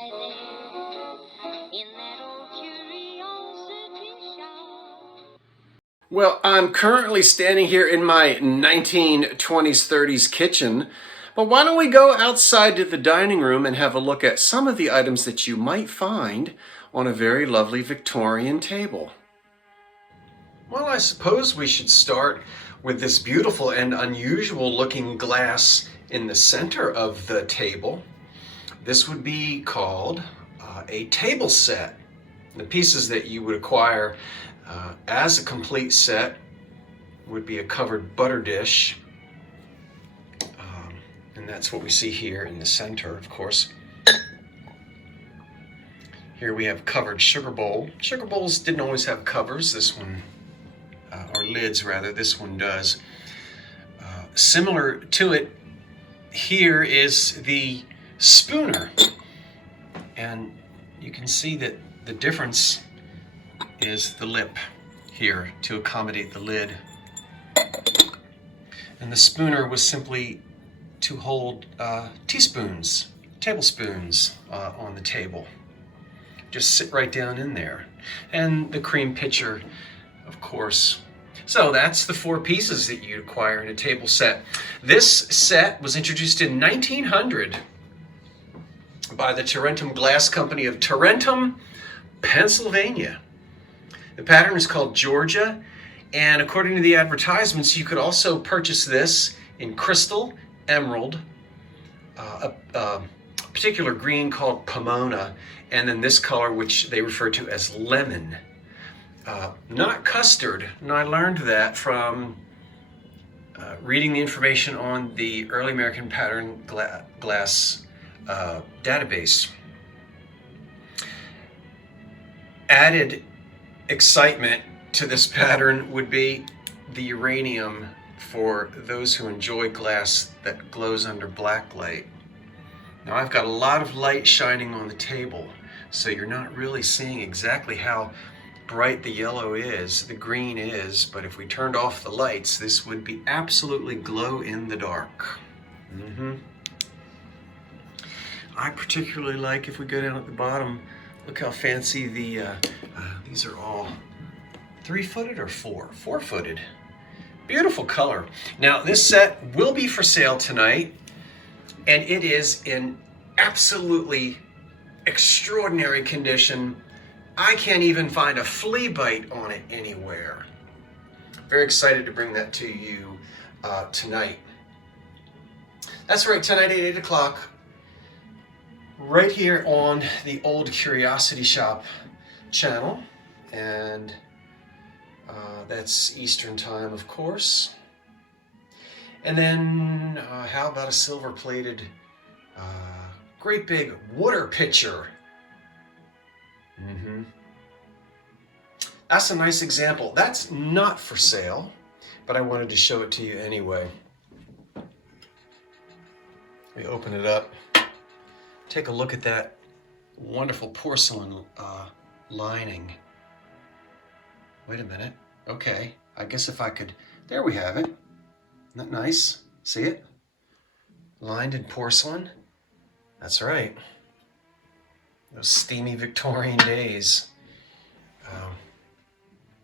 lie there in that old curiosity shop. Well, I'm currently standing here in my 1920s, 30s kitchen, but why don't we go outside to the dining room and have a look at some of the items that you might find on a very lovely Victorian table. Well, I suppose we should start with this beautiful and unusual looking glass in the center of the table. This would be called a table set. The pieces that you would acquire as a complete set would be a covered butter dish, and that's what we see here in the center, of course. Here we have covered sugar bowl. Sugar bowls didn't always have covers. This one, or lids rather, this one does. Similar to it, here is the spooner, and you can see that the difference is the lip here to accommodate the lid. And the spooner was simply to hold teaspoons, tablespoons on the table. Just sit right down in there. And the cream pitcher, of course. So that's the four pieces that you acquire in a table set. This set was introduced in 1900 by the Tarentum Glass Company of Tarentum, Pennsylvania. The pattern is called Georgia, and according to the advertisements, you could also purchase this in crystal, emerald, a particular green called pomona, and then this color which they refer to as lemon. Not custard, and I learned that from reading the information on the Early American Pattern Glass database. Added excitement to this pattern would be the uranium for those who enjoy glass that glows under black light. Now I've got a lot of light shining on the table, so you're not really seeing exactly how bright the yellow is, the green is, but if we turned off the lights, this would be absolutely glow in the dark. I particularly like, if we go down at the bottom, look how fancy these are all 3-footed or 4-footed. Beautiful color. Now this set will be for sale tonight, and it is in absolutely extraordinary condition. I can't even find a flea bite on it anywhere. Very excited to bring that to you tonight. That's right, tonight at 8 o'clock, right here on the Old Curiosity Shop channel, and that's Eastern time, of course. And then how about a silver-plated, great big water pitcher? That's a nice example. That's not for sale, but I wanted to show it to you anyway. We open it up. Take a look at that wonderful porcelain lining. Wait a minute. Okay, I guess if I could, there we have it. Isn't that nice? See it? Lined in porcelain. That's right. Those steamy Victorian days.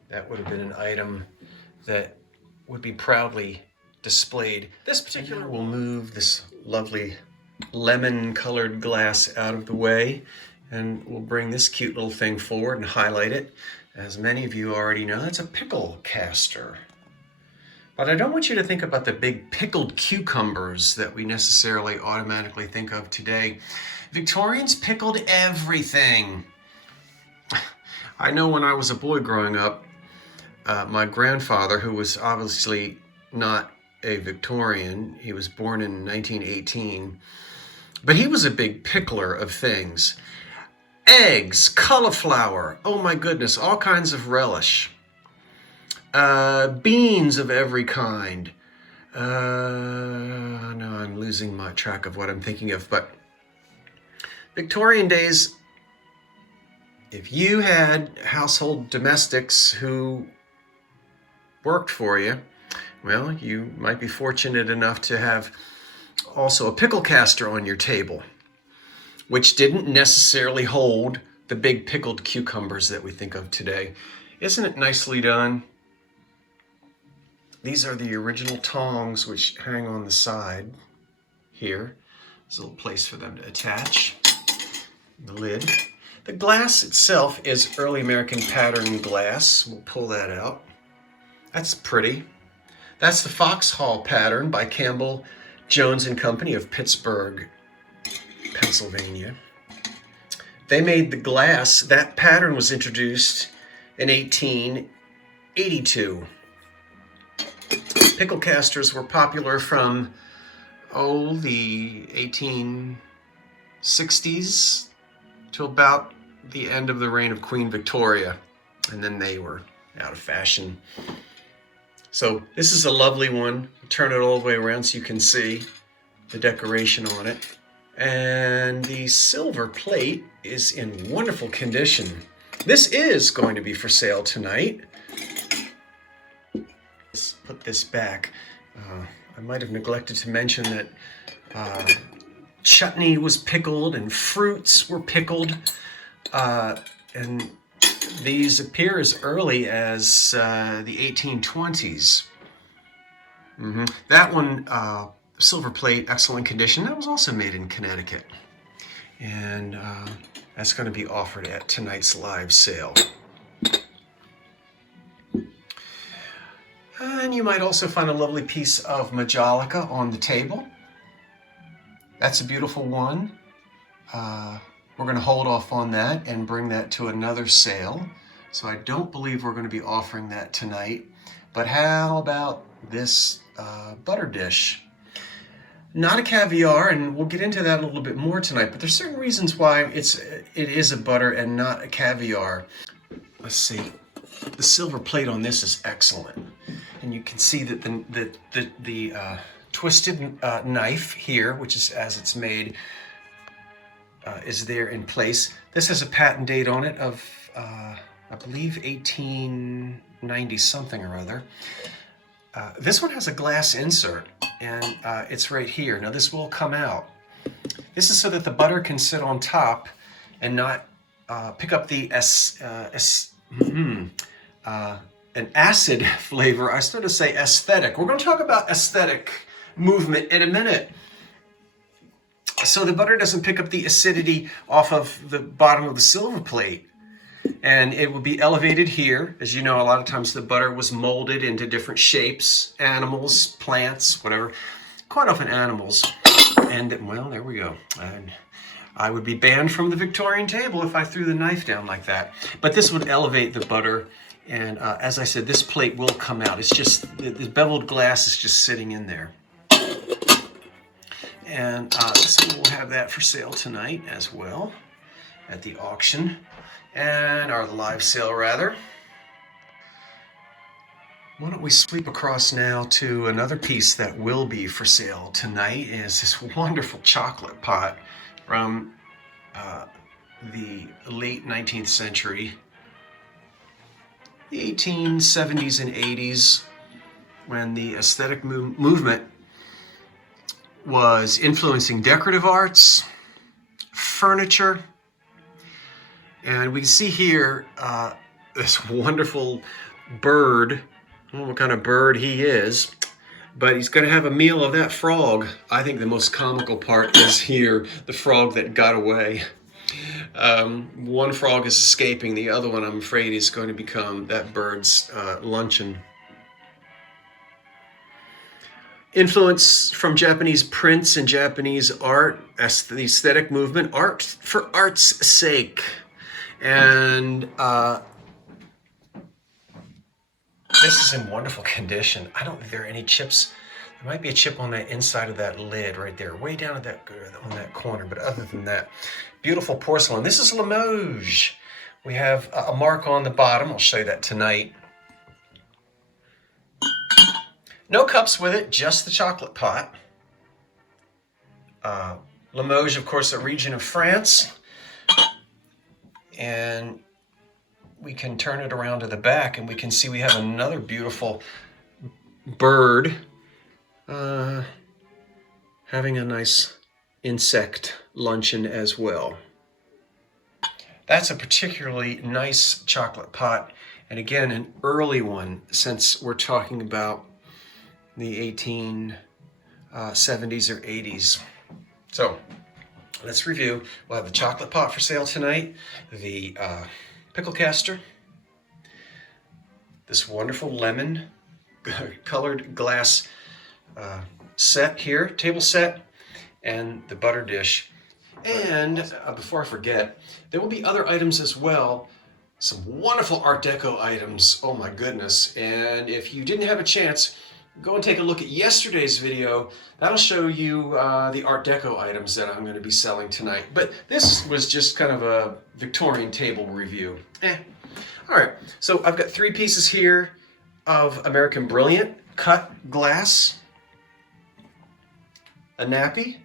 That would have been an item that would be proudly displayed. This particular will move this lovely lemon-colored glass out of the way, and we'll bring this cute little thing forward and highlight it. As many of you already know, that's a pickle caster. But I don't want you to think about the big pickled cucumbers that we necessarily automatically think of today. Victorians pickled everything. I know when I was a boy growing up, my grandfather, who was obviously not a Victorian, he was born in 1918, but he was a big pickler of things. Eggs, cauliflower, oh my goodness, all kinds of relish. Beans of every kind. No, I'm losing my track of what I'm thinking of, but Victorian days, if you had household domestics who worked for you, well, you might be fortunate enough to have also a pickle caster on your table. which didn't necessarily hold the big pickled cucumbers that we think of today. Isn't it nicely done? These are the original tongs which hang on the side here. There's a little place for them to attach the lid. The glass itself is early American pattern glass. We'll pull that out. That's pretty. That's the Foxhall pattern by Campbell Jones and Company of Pittsburgh, Pennsylvania. They made the glass. That pattern was introduced in 1882. Pickle casters were popular from, the 1860s to about the end of the reign of Queen Victoria. And then they were out of fashion. So this is a lovely one. Turn it all the way around so you can see the decoration on it. And the silver plate is in wonderful condition. This is going to be for sale tonight. Let's put this back. I might have neglected to mention that chutney was pickled and fruits were pickled. And these appear as early as the 1820s. That one, silver plate, excellent condition. That was also made in Connecticut. And that's going to be offered at tonight's live sale. And you might also find a lovely piece of Majolica on the table. That's a beautiful one. We're going to hold off on that and bring that to another sale. So I don't believe we're going to be offering that tonight. But how about this butter dish? Not a caviar, and we'll get into that a little bit more tonight, but there's certain reasons why it is a butter and not a caviar. Let's see. The silver plate on this is excellent. And you can see that the twisted knife here, which is as it's made, is there in place. This has a patent date on it of, I believe, 1890 something or other. This one has a glass insert, and it's right here. Now this will come out. This is so that the butter can sit on top and not pick up the an acid flavor. I started to say aesthetic. We're going to talk about aesthetic movement in a minute. So the butter doesn't pick up the acidity off of the bottom of the silver plate. And it will be elevated here. As you know, a lot of times the butter was molded into different shapes, animals, plants, whatever. Quite often animals. And, well, there we go. And I would be banned from the Victorian table if I threw the knife down like that. But this would elevate the butter. And as I said, this plate will come out. It's just, the beveled glass is just sitting in there. And so we'll have that for sale tonight as well at the auction. And our live sale, rather. Why don't we sweep across now to another piece that will be for sale tonight? Is this wonderful chocolate pot from the late 19th century, the 1870s and 80s, when the aesthetic movement was influencing decorative arts, furniture. And we can see here this wonderful bird. I don't know what kind of bird he is, but he's going to have a meal of that frog. I think the most comical part is here, the frog that got away. One frog is escaping. The other one, I'm afraid, is going to become that bird's luncheon. Influence from Japanese prints and Japanese art, the aesthetic movement, art for art's sake. And this is in wonderful condition. I don't think there are any chips. There might be a chip on the inside of that lid right there, way down at on that corner. But other than that, beautiful porcelain. This is Limoges. We have a mark on the bottom. I'll show you that tonight. No cups with it, just the chocolate pot. Limoges, of course, a region of France. And we can turn it around to the back and we can see we have another beautiful bird having a nice insect luncheon as well. That's a particularly nice chocolate pot, and again, an early one, since we're talking about the 1870s or 80s. So let's review. We'll have the chocolate pot for sale tonight, the pickle caster, this wonderful lemon colored glass set here, table set, and the butter dish. And before I forget, there will be other items as well, some wonderful Art Deco items. Oh my goodness. And if you didn't have a chance, go and take a look at yesterday's video. That'll show you the Art Deco items that I'm going to be selling tonight. But this was just kind of a Victorian table review. All right, so I've got 3 pieces here of American Brilliant cut glass, a nappy,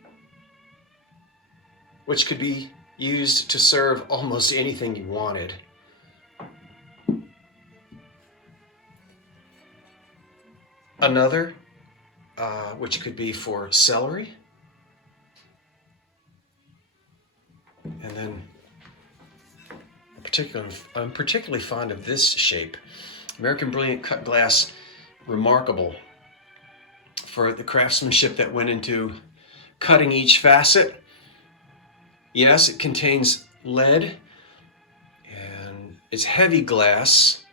which could be used to serve almost anything you wanted. Another, which could be for celery. And then, I'm particularly fond of this shape. American Brilliant cut glass, remarkable for the craftsmanship that went into cutting each facet. Yes, it contains lead, and it's heavy glass.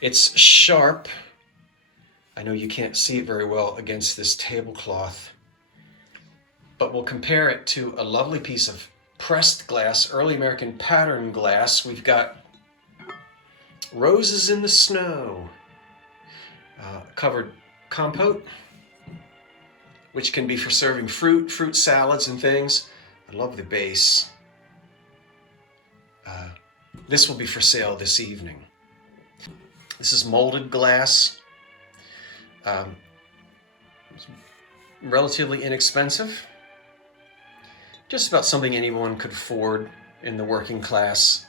It's sharp. I know you can't see it very well against this tablecloth, but we'll compare it to a lovely piece of pressed glass, early American pattern glass. We've got Roses in the Snow, covered compote, which can be for serving fruit salads and things. I love the base. This will be for sale this evening. This is molded glass. Relatively inexpensive. Just about something anyone could afford in the working class.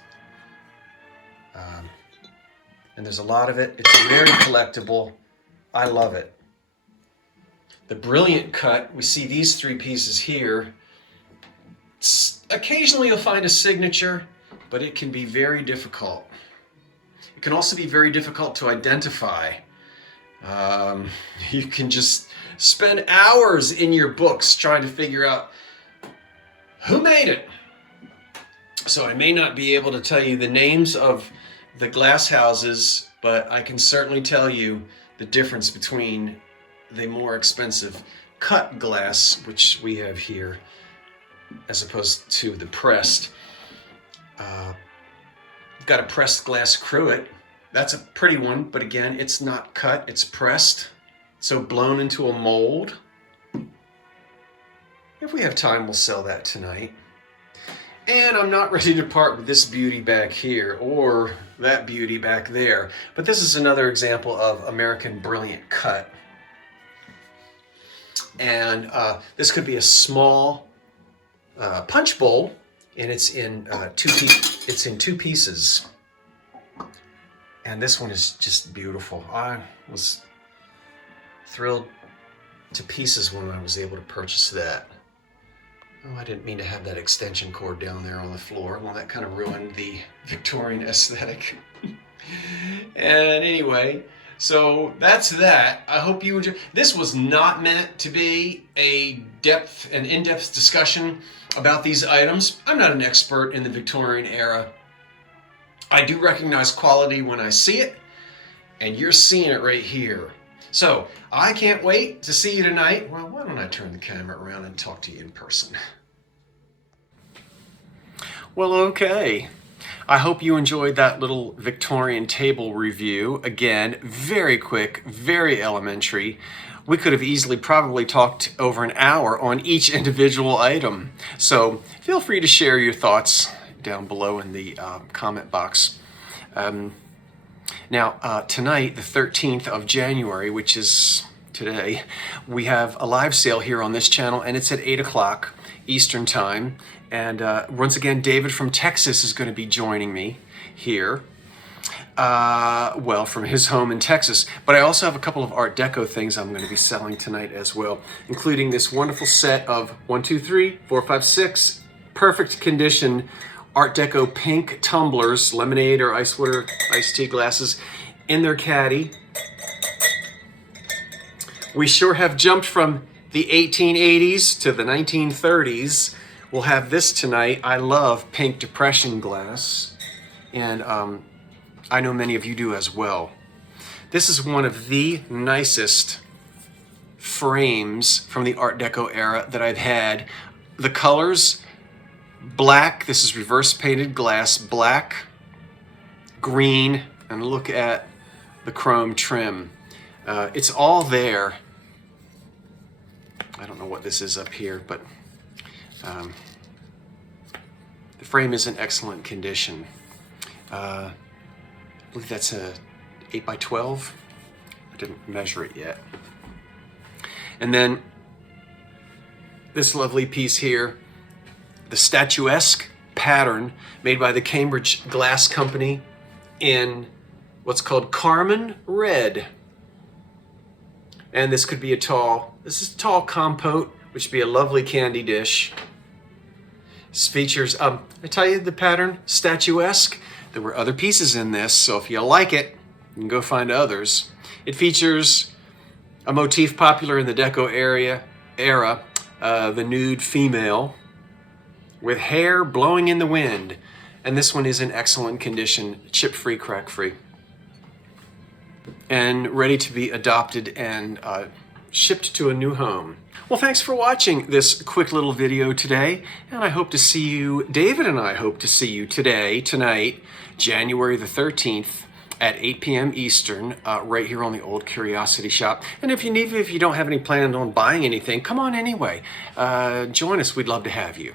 And there's a lot of it. It's very collectible. I love it. The Brilliant cut, we see these 3 pieces here. Occasionally you'll find a signature, but it can be very difficult. It can also be very difficult to identify. You can just spend hours in your books trying to figure out who made it. So I may not be able to tell you the names of the glass houses, but I can certainly tell you the difference between the more expensive cut glass, which we have here, as opposed to the pressed. We've got a pressed glass cruet. That's a pretty one, but again, it's not cut, it's pressed. So blown into a mold. If we have time, we'll sell that tonight. And I'm not ready to part with this beauty back here or that beauty back there. But this is another example of American Brilliant cut. And this could be a small punch bowl, and it's in 2 pieces. And this one is just beautiful. I was thrilled to pieces when I was able to purchase that. Oh, I didn't mean to have that extension cord down there on the floor. Well, that kind of ruined the Victorian aesthetic. And anyway, so that's that. I hope you enjoy. This was not meant to be an in-depth discussion about these items. I'm not an expert in the Victorian era. I do recognize quality when I see it, and you're seeing it right here. So I can't wait to see you tonight. Well, why don't I turn the camera around and talk to you in person? Well, okay. I hope you enjoyed that little Victorian table review. Again, very quick, very elementary. We could have easily probably talked over an hour on each individual item. So feel free to share your thoughts down below in the comment box. Now, tonight, the 13th of January, which is today, we have a live sale here on this channel, and it's at 8 o'clock Eastern Time. And once again, David from Texas is going to be joining me here. well, from his home in Texas. But I also have a couple of Art Deco things I'm going to be selling tonight as well, including this wonderful set of 1, 2, 3, 4, 5, 6 perfect condition Art Deco pink tumblers, lemonade or ice water, iced tea glasses in their caddy. We sure have jumped from the 1880s to the 1930s. We'll have this tonight. I love pink depression glass, and I know many of you do as well. This is one of the nicest frames from the Art Deco era that I've had. The colors, black, this is reverse painted glass, black, green, and look at the chrome trim. It's all there. I don't know what this is up here, but the frame is in excellent condition. I believe that's a 8 by 12. I didn't measure it yet. And then this lovely piece here, the statuesque pattern made by the Cambridge Glass Company in what's called Carmine Red. And this could be this is a tall compote, which would be a lovely candy dish. This features, I tell you the pattern, statuesque. There were other pieces in this, so if you like it, you can go find others. It features a motif popular in the Deco era, the nude female with hair blowing in the wind. And this one is in excellent condition, chip-free, crack-free, and ready to be adopted and shipped to a new home. Well, thanks for watching this quick little video today, and I hope to see you, David and I hope to see you tonight, January the 13th at 8 p.m. Eastern, right here on the Old Curiosity Shop. And if you don't have any plans on buying anything, come on anyway. Join us, we'd love to have you.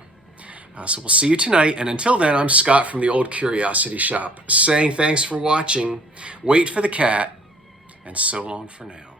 So we'll see you tonight, and until then, I'm Scott from the Old Curiosity Shop, saying thanks for watching, wait for the cat, and so long for now.